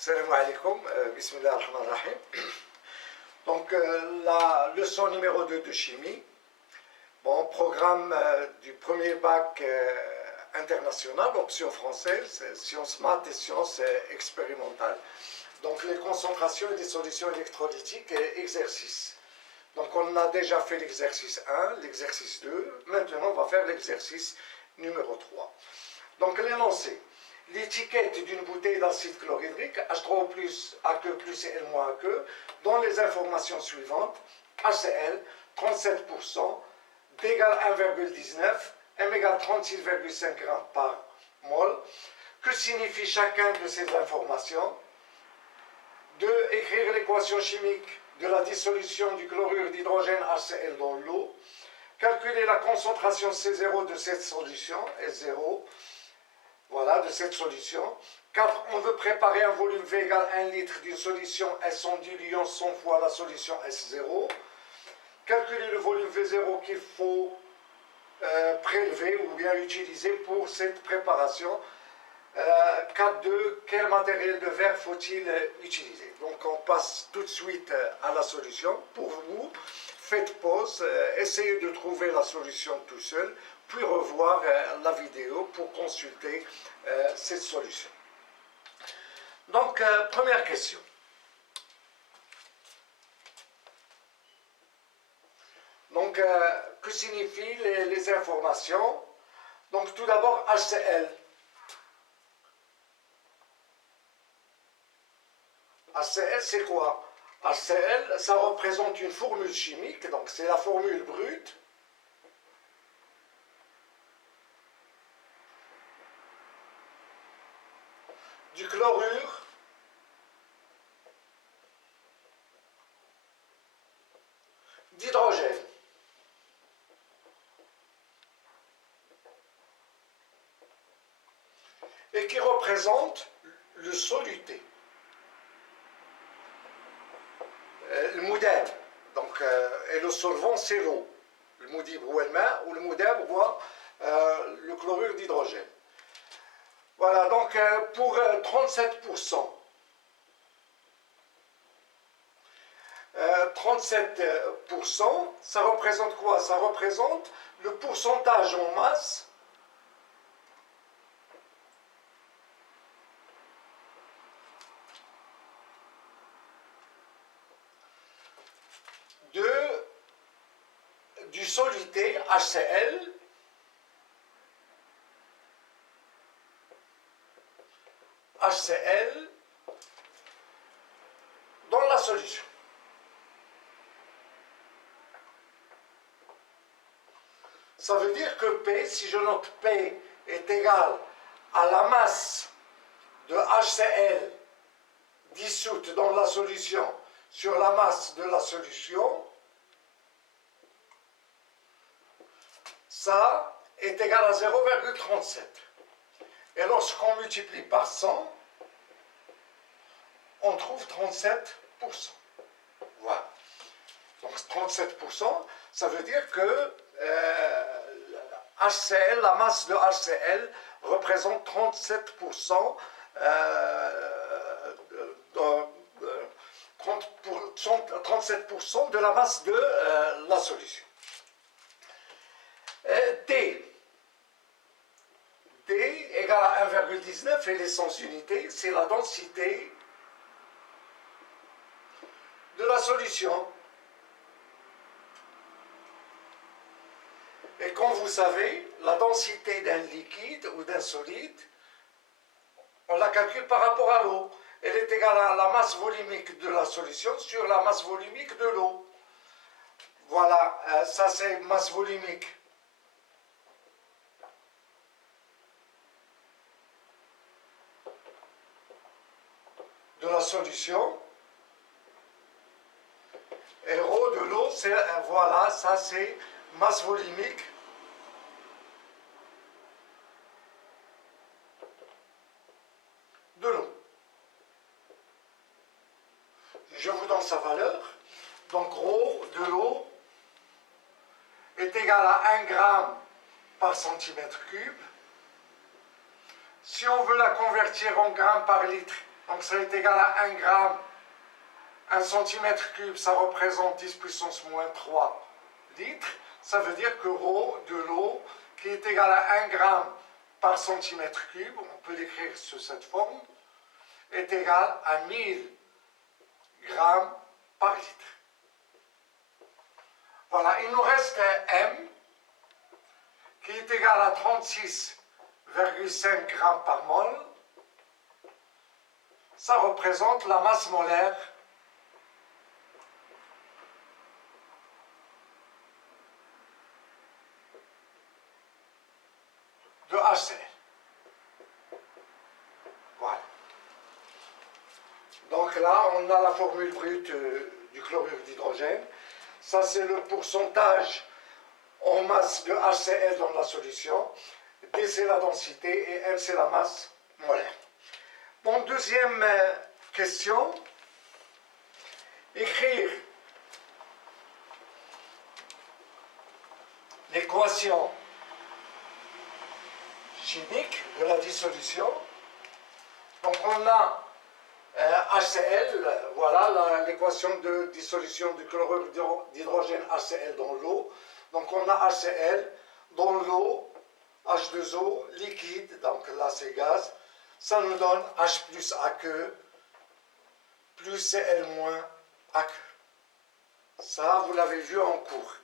Salam alaikum, bismillah ar-Rahman ar-Rahim. Donc la leçon numéro 2 de chimie, bon, programme du premier bac international, option française, sciences maths et sciences expérimentales. Donc les concentrations et des solutions électrolytiques et exercices. Donc on a déjà fait l'exercice 1, l'exercice 2, maintenant on va faire l'exercice numéro 3. Donc l'énoncé. L'étiquette d'une bouteille d'acide chlorhydrique, H3O+, AQ+, et L-AQ, dont les informations suivantes, HCl, 37%, D égale 1,19, M égale 36,5 g par mol. Que signifie chacun de ces informations? 2. Écrire l'équation chimique de la dissolution du chlorure d'hydrogène HCl dans l'eau. Calculer la concentration C0 de cette solution, S0. Voilà, de cette solution. 4. On veut préparer un volume V égale 1 litre d'une solution S en diluant 100 fois la solution S0. Calculer le volume V0 qu'il faut prélever ou bien utiliser pour cette préparation. 4.2. Quel matériel de verre faut-il utiliser? Donc on passe tout de suite à la solution. Pour vous, faites pause, essayez de trouver la solution tout seul, puis revoir la vidéo pour consulter cette solution. Donc, première question. Donc, que signifient les informations? Donc, tout d'abord, HCl. HCl, c'est quoi? HCl, ça représente une formule chimique, donc c'est la formule brute. Du chlorure d'hydrogène. Et qui représente le soluté. Le moudab. Donc, et le solvant, c'est l'eau. Le moudib ou le ma, ou le moudab ou le chlorure d'hydrogène. Voilà, donc pour 37%, 37%, ça représente quoi? Ça représente le pourcentage en masse du soluté HCl dans la solution. Ça veut dire que P, si je note P est égal à la masse de HCl dissoute dans la solution sur la masse de la solution, ça est égal à 0,37. Et lorsqu'on multiplie par 100, on trouve 37%. Voilà. Donc 37%, ça veut dire que HCl, la masse de HCl représente 37%, 37% de la masse de la solution. D égale à 1,19 et l'essence unité, c'est la densité de la solution. Et comme vous savez, la densité d'un liquide ou d'un solide, on la calcule par rapport à l'eau. Elle est égale à la masse volumique de la solution sur la masse volumique de l'eau. Voilà, ça c'est masse volumique. De la solution. Et ρ de l'eau, c'est, voilà, ça c'est masse volumique de l'eau. Je vous donne sa valeur. Donc ρ de l'eau est égal à 1 g par centimètre cube. Si on veut la convertir en grammes par litre, Donc ça est égal à 1 gramme. 1 centimètre cube, ça représente 10 puissance moins 3 litres. Ça veut dire que ρ de l'eau, qui est égal à 1 gramme par centimètre cube, on peut l'écrire sous cette forme, est égal à 1000 grammes par litre. Voilà, il nous reste M, qui est égal à 36,5 grammes par mol. Ça représente la masse molaire de HCl. Voilà. Donc là, on a la formule brute du chlorure d'hydrogène. Ça, c'est le pourcentage en masse de HCl dans la solution. D, c'est la densité et M, c'est la masse molaire. Bon, deuxième question. Écrire l'équation chimique de la dissolution. Donc on a HCl, voilà l'équation de dissolution du chlorure d'hydrogène HCl dans l'eau. Donc on a HCl dans l'eau, H2O, liquide, donc là c'est gaz. Ça nous donne H plus aqueux plus Cl moins aqueux. Ça, vous l'avez vu en cours.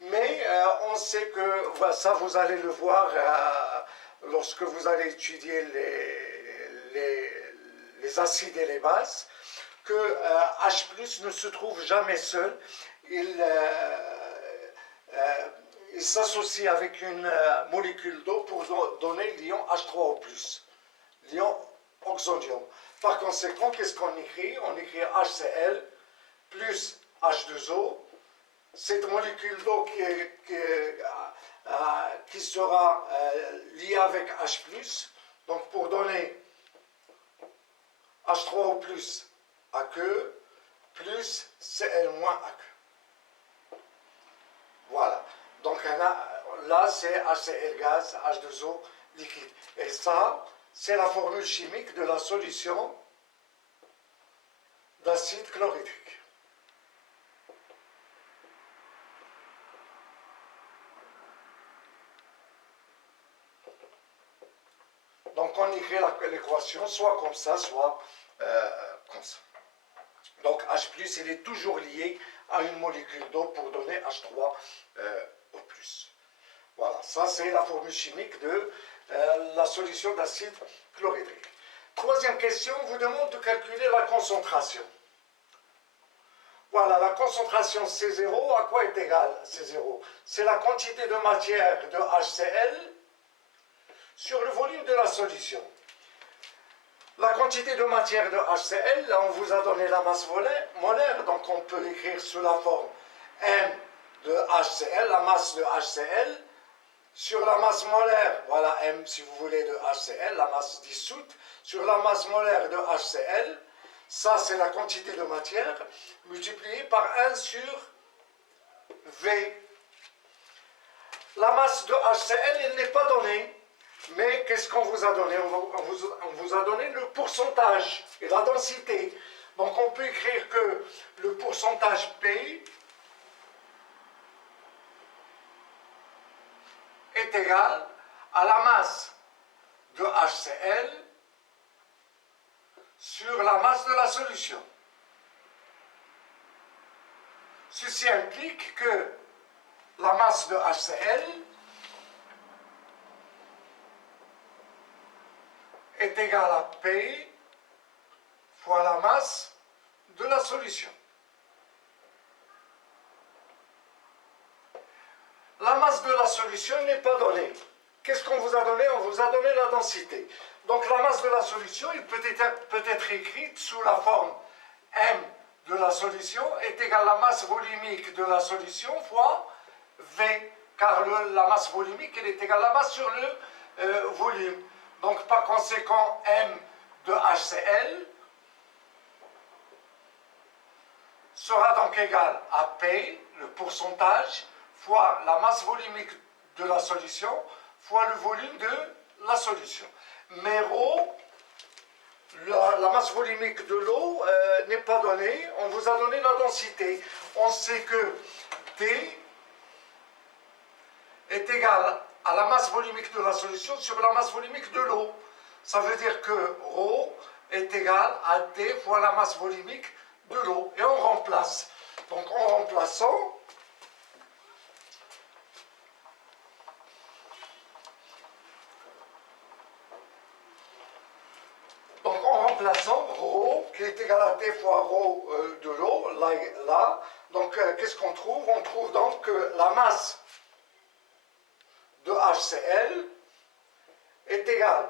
Mais on sait que, voilà, ça vous allez le voir lorsque vous allez étudier les acides et les bases, que H+ ne se trouve jamais seul. Il s'associe avec une molécule d'eau pour donner l'ion H3O+, l'ion oxonium. Par conséquent, qu'est-ce qu'on écrit? On écrit HCl plus H2O. Cette molécule d'eau qui sera liée avec H+, donc pour donner H3O+ aqueux plus Cl- aqueux. Voilà. Donc là, c'est HCl gaz, H2O liquide. Et ça, c'est la formule chimique de la solution d'acide chlorhydrique. Donc on écrit l'équation soit comme ça, soit comme ça. Donc H+, il est toujours lié à une molécule d'eau pour donner H3O+. Voilà, ça c'est la formule chimique de la solution d'acide chlorhydrique. Troisième question, on vous demande de calculer la concentration. Voilà, la concentration C0, à quoi est égale C0? C'est la quantité de matière de HCl sur le volume de la solution. La quantité de matière de HCl, là on vous a donné la masse molaire, donc on peut l'écrire sous la forme M de HCl, la masse de HCl, sur la masse molaire, voilà M si vous voulez de HCl, la masse dissoute, sur la masse molaire de HCl, ça c'est la quantité de matière, multipliée par 1 sur V. La masse de HCl, elle n'est pas donnée. Mais qu'est-ce qu'on vous a donné? On vous a donné le pourcentage et la densité. Donc on peut écrire que le pourcentage P est égal à la masse de HCl sur la masse de la solution. Ceci implique que la masse de HCl est égale à P fois la masse de la solution. La masse de la solution n'est pas donnée. Qu'est-ce qu'on vous a donné? On vous a donné la densité. Donc la masse de la solution, il peut être écrite sous la forme M de la solution est égale à la masse volumique de la solution fois V, car la masse volumique, elle est égale à la masse sur le volume. Donc par conséquent, M de HCl sera donc égal à P, le pourcentage, fois la masse volumique de la solution, fois le volume de la solution. Mais ρ, la masse volumique de l'eau n'est pas donnée, on vous a donné la densité. On sait que D est égal à la masse volumique de la solution sur la masse volumique de l'eau. Ça veut dire que ρ est égal à D fois la masse volumique de l'eau. Et on remplace. Donc en remplaçant, ρ qui est égal à D fois ρ de l'eau, là, donc qu'est-ce qu'on trouve? On trouve donc que la masse de HCl est égale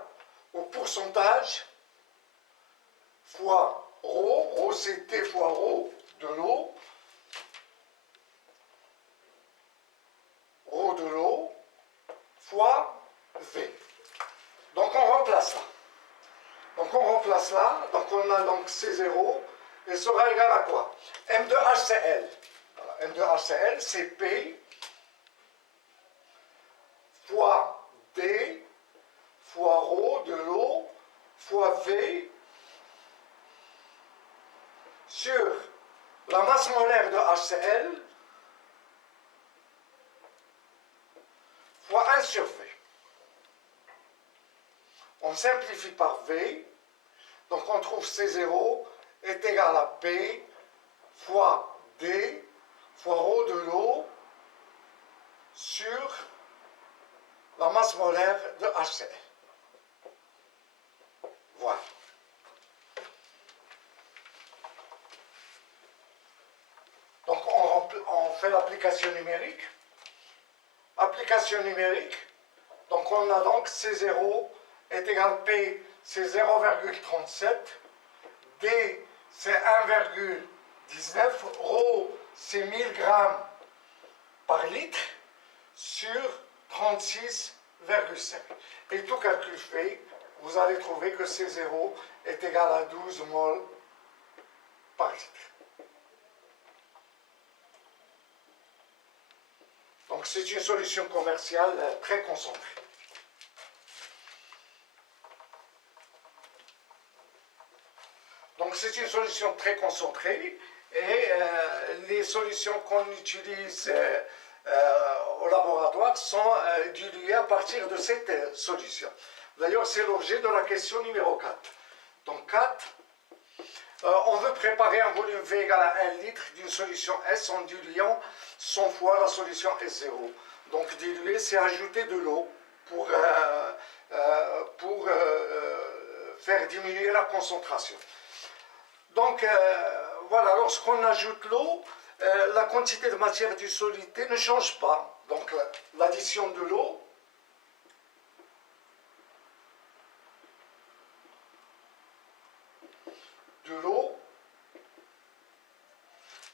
au pourcentage fois ρ c'est T fois ρ de l'eau, ρ de l'eau, fois V. Donc on remplace là. Donc on remplace là, donc on a donc C0, et sera égal à quoi? M de HCl. Voilà, M de HCl, c'est P fois D fois ρ de l'eau fois V sur la masse molaire de HCl fois 1 sur V. On simplifie par V, donc on trouve C0 est égal à P fois D fois ρ de l'eau sur la masse molaire de HCl. Voilà. Donc on fait l'application numérique. Application numérique, donc on a donc C0 est égal à P, c'est 0,37, D c'est 1,19, ρ c'est 1000 grammes par litre sur 36,5. Et tout calcul fait, vous allez trouver que C0 est égal à 12 mol par litre. Donc c'est une solution commerciale très concentrée. Donc c'est une solution très concentrée et les solutions qu'on utilise au laboratoire sont diluées à partir de cette solution. D'ailleurs c'est l'objet de la question numéro 4. Donc 4, on veut préparer un volume V égal à 1 litre d'une solution S en diluant 100 fois la solution S0. Donc diluer, c'est ajouter de l'eau pour faire diminuer la concentration. Donc voilà, lorsqu'on ajoute l'eau, la quantité de matière du solité ne change pas. Donc l'addition de l'eau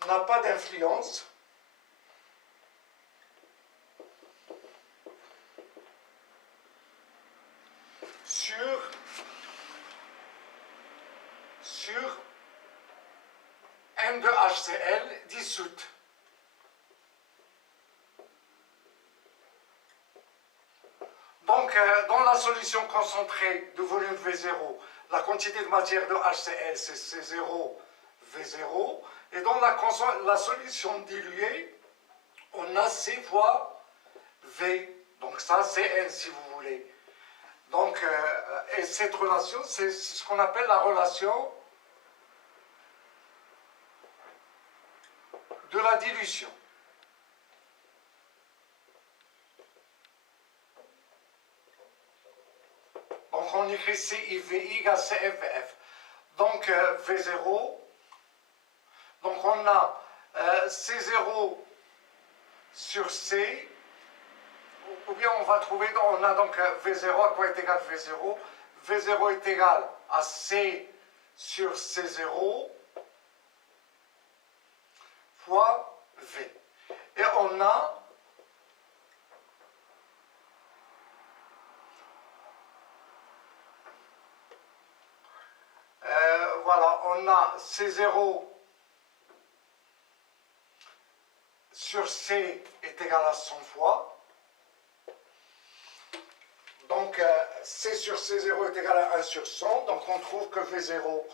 n'a pas d'influence sur M de HCl dissoute. Donc, dans la solution concentrée de volume V0, la quantité de matière de HCl, c'est C0, V0. Et dans la solution diluée, on a C fois V. Donc ça, c'est N si vous voulez. Donc, et cette relation, c'est ce qu'on appelle la relation de la dilution. Donc on écrit CIVI égale CFVF. Donc V0, donc on a C0 sur C, ou bien on va trouver, on a donc V0, à quoi est égal V0? V0 est égal à C sur C0 fois V. Et on a voilà, on a C0 sur C est égal à 100 fois. Donc Donc, C sur C0 est égal à 1 sur 100. Donc, on trouve que V0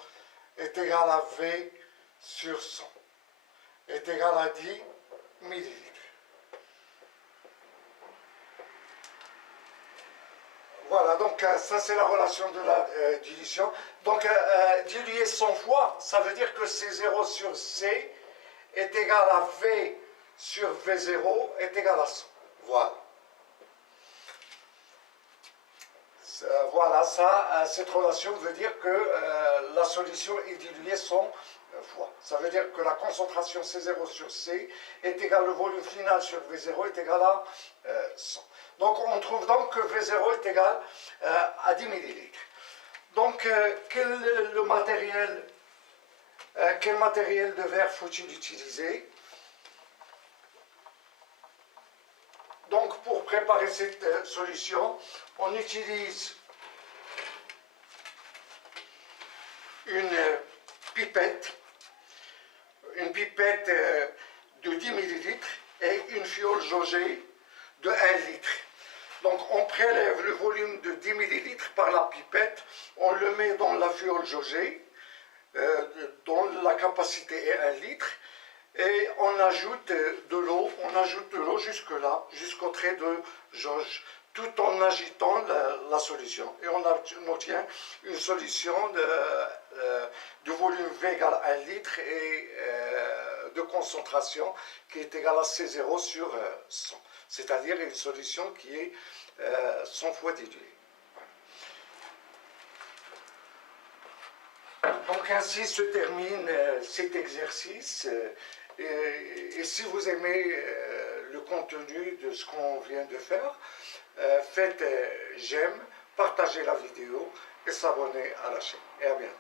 est égal à V sur 100. Est égal à 10 millilitres. Voilà, donc ça c'est la relation de la dilution. Donc, diluer 100 fois, ça veut dire que C0 sur C est égal à V sur V0 est égal à 100. Voilà. Voilà, ça, cette relation veut dire que la solution est diluée 100 fois. Ça veut dire que la concentration C0 sur C est égale au volume final sur V0 est égal à 100. Donc on trouve donc que V0 est égal à 10 millilitres. Donc quel matériel de verre faut-il utiliser? Donc pour préparer cette solution, on utilise une pipette de 10 millilitres et une fiole jaugée de 1 litre. Donc on prélève le volume de 10 millilitres par la pipette, on le met dans la fiole jaugée, dont la capacité est 1 litre, et on ajoute de l'eau jusque là, jusqu'au trait de jauge, tout en agitant la solution. Et on obtient une solution de volume V égale à 1 litre et de concentration qui est égale à C0 sur 100. C'est-à-dire une solution qui est 100 fois diluée. Donc ainsi se termine cet exercice. Et si vous aimez le contenu de ce qu'on vient de faire, faites j'aime, partagez la vidéo et s'abonnez à la chaîne. Et à bientôt.